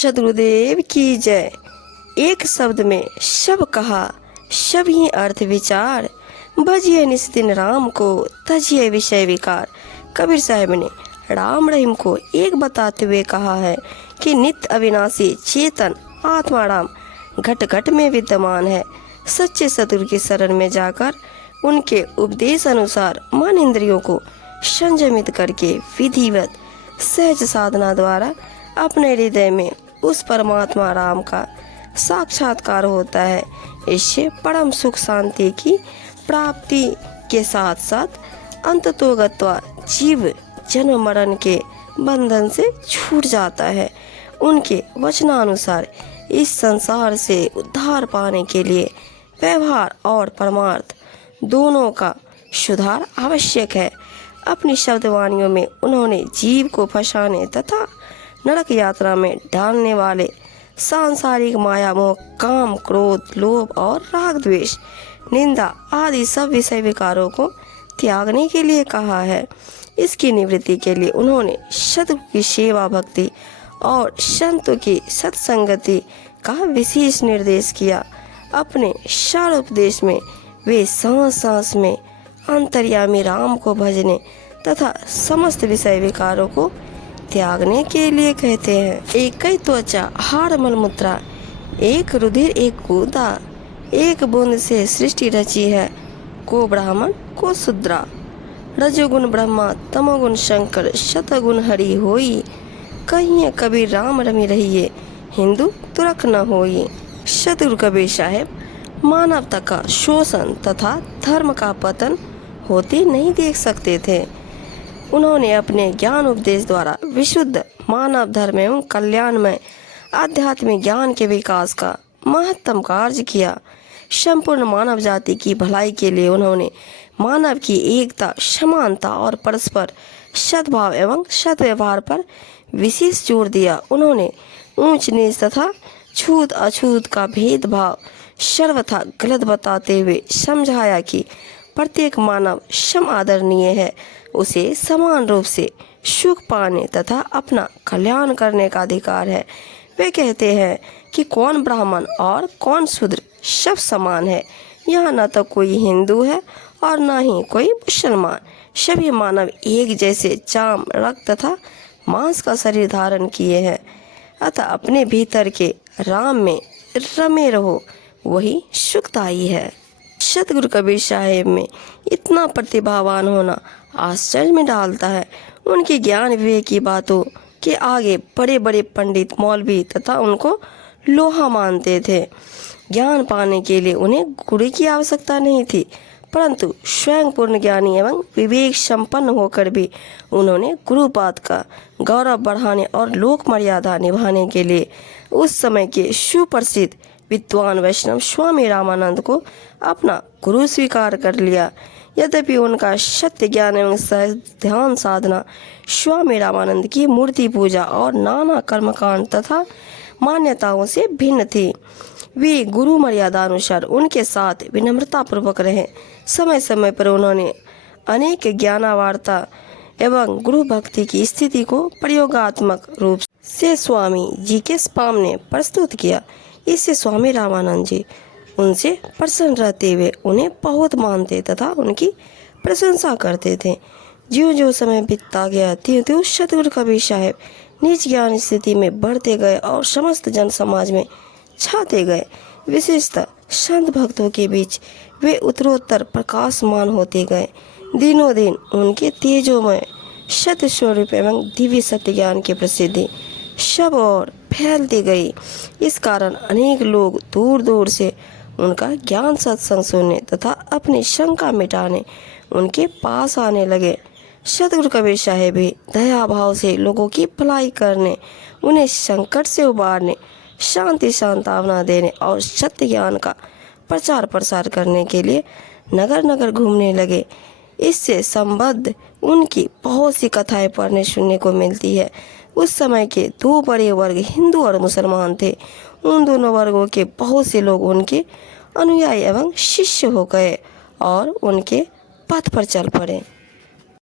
सद्गुरुदेव की जय। एक शब्द में सब कहा, सब ही अर्थ विचार। भजिए निस दिन राम को, तजिए विषय विकार। कबीर साहब ने राम रहीम को एक बताते हुए कहा है कि नित्य अविनाशी चेतन आत्मा राम घट घट में विद्यमान है। सच्चे सतगुरु की शरण में जाकर उनके उपदेश अनुसार मन इंद्रियों को संयमित करके विधिवत सहज साधना द्वारा अपने हृदय में उस परमात्मा राम का साक्षात्कार होता है। इससे परम सुख शांति की प्राप्ति के साथ साथ अंततोगत्वा जीव जन्म मरण के बंधन से छूट जाता है। उनके वचनानुसार इस संसार से उद्धार पाने के लिए व्यवहार और परमार्थ दोनों का सुधार आवश्यक है। अपनी शब्दवाणियों में उन्होंने जीव को फंसाने तथा नरक यात्रा में डालने वाले सांसारिक माया मोह, काम, क्रोध, लोभ और राग, द्वेष, निंदा आदि सब विषय विकारों को त्यागने के लिए कहा है। इसकी निवृत्ति के लिए उन्होंने सद्गुरु की सेवा, भक्ति और संतों की सत्संगति का विशेष निर्देश किया। अपने सारोपदेश में वे सांस सांस में अंतर्यामी राम को भजने तथा समस्त विषय विकारों को त्यागने के लिए कहते हैं। एक ही त्वचा हार मलमूत्रा, एक रुधिर एक कूदा, एक बूंद से सृष्टि रची है। को ब्राह्मण को शूद्रा, रजोगुण ब्रह्मा तमोगुण शंकर, शतगुण हरि होई। कहिए कबीर राम रमी रहिए, हिंदू तुरक न होई। सतगुरु कबीर साहब मानवता का शोषण तथा धर्म का पतन होते नहीं देख सकते थे। उन्होंने अपने ज्ञान उपदेश द्वारा विशुद्ध मानव धर्म एवं कल्याणमय आध्यात्मिक ज्ञान के विकास का महत्तम कार्य किया। संपूर्ण मानव जाति की भलाई के लिए उन्होंने मानव की एकता, समानता और परस्पर सद्भाव एवं सद्व्यवहार पर विशेष जोर दिया। उन्होंने ऊंच नीच तथा छूत अछूत का भेदभाव सर्वथा गलत बताते हुए समझाया कि प्रत्येक मानव सम आदरणीय है, उसे समान रूप से सुख पाने तथा अपना कल्याण करने का अधिकार है। वे कहते हैं कि कौन ब्राह्मण और कौन शूद्र, सब समान है। यहाँ न तो कोई हिंदू है और न ही कोई मुसलमान। सभी मानव एक जैसे चाम, रक्त तथा मांस का शरीर धारण किए हैं। अतः अपने भीतर के राम में रमे रहो, वही सुखदायी है। सतगुरु कबीर साहेब में इतना प्रतिभावान होना आश्चर्य में डालता है। उनके ज्ञान विवेक की बातों के आगे बड़े बड़े पंडित, मौलवी तथा उनको लोहा मानते थे। ज्ञान पाने के लिए उन्हें गुरु की आवश्यकता नहीं थी, परंतु स्वयं पूर्ण ज्ञानी एवं विवेक संपन्न होकर भी उन्होंने गुरुपाद का गौरव बढ़ाने और लोक मर्यादा निभाने के लिए उस समय के सुप्रसिद्ध विद्वान वैष्णव स्वामी रामानंद को अपना गुरु स्वीकार कर लिया। यद्यपि उनका सत्य ज्ञान एवं ध्यान साधना स्वामी रामानंद की मूर्ति पूजा और नाना कर्मकांड तथा मान्यताओं से भिन्न थी। वे गुरु मर्यादा अनुसार उनके साथ विनम्रता पूर्वक रहे। समय समय पर उन्होंने अनेक ज्ञानावार्ता एवं गुरु भक्ति की स्थिति को प्रयोगात्मक रूप से स्वामी जी के सामने प्रस्तुत किया। इससे स्वामी रामानंद जी उनसे प्रसन्न रहते हुए उन्हें बहुत मानते तथा उनकी प्रशंसा करते थे। ज्यों ज्यों समय बीतता गया त्यों त्यों सतगुरु कबीर साहब निज ज्ञान स्थिति में बढ़ते गए और समस्त जन समाज में छाते गए। विशेषतः संत भक्तों के बीच वे उत्तरोत्तर प्रकाशमान होते गए। दिनों दिन उनके तेजोमय सत्य स्वरूप एवं दिव्य सत्य ज्ञान की प्रसिद्धि सब और फैलती गई। इस कारण अनेक लोग दूर दूर से उनका ज्ञान सत्संग सुनने तथा अपनी शंका मिटाने उनके पास आने लगे। सतगुरु कबीर साहब भी दया भाव से लोगों की भलाई करने, उन्हें संकट से उबारने, शांति सांत्वना देने और सत्य ज्ञान का प्रचार प्रसार करने के लिए नगर नगर घूमने लगे। इससे संबद्ध उनकी बहुत सी कथाएं पढ़ने सुनने को मिलती है। उस समय के दो बड़े वर्ग हिंदू और मुसलमान थे। उन दोनों वर्गों के बहुत से लोग उनके अनुयायी एवं शिष्य हो गए और उनके पथ पर चल पड़े।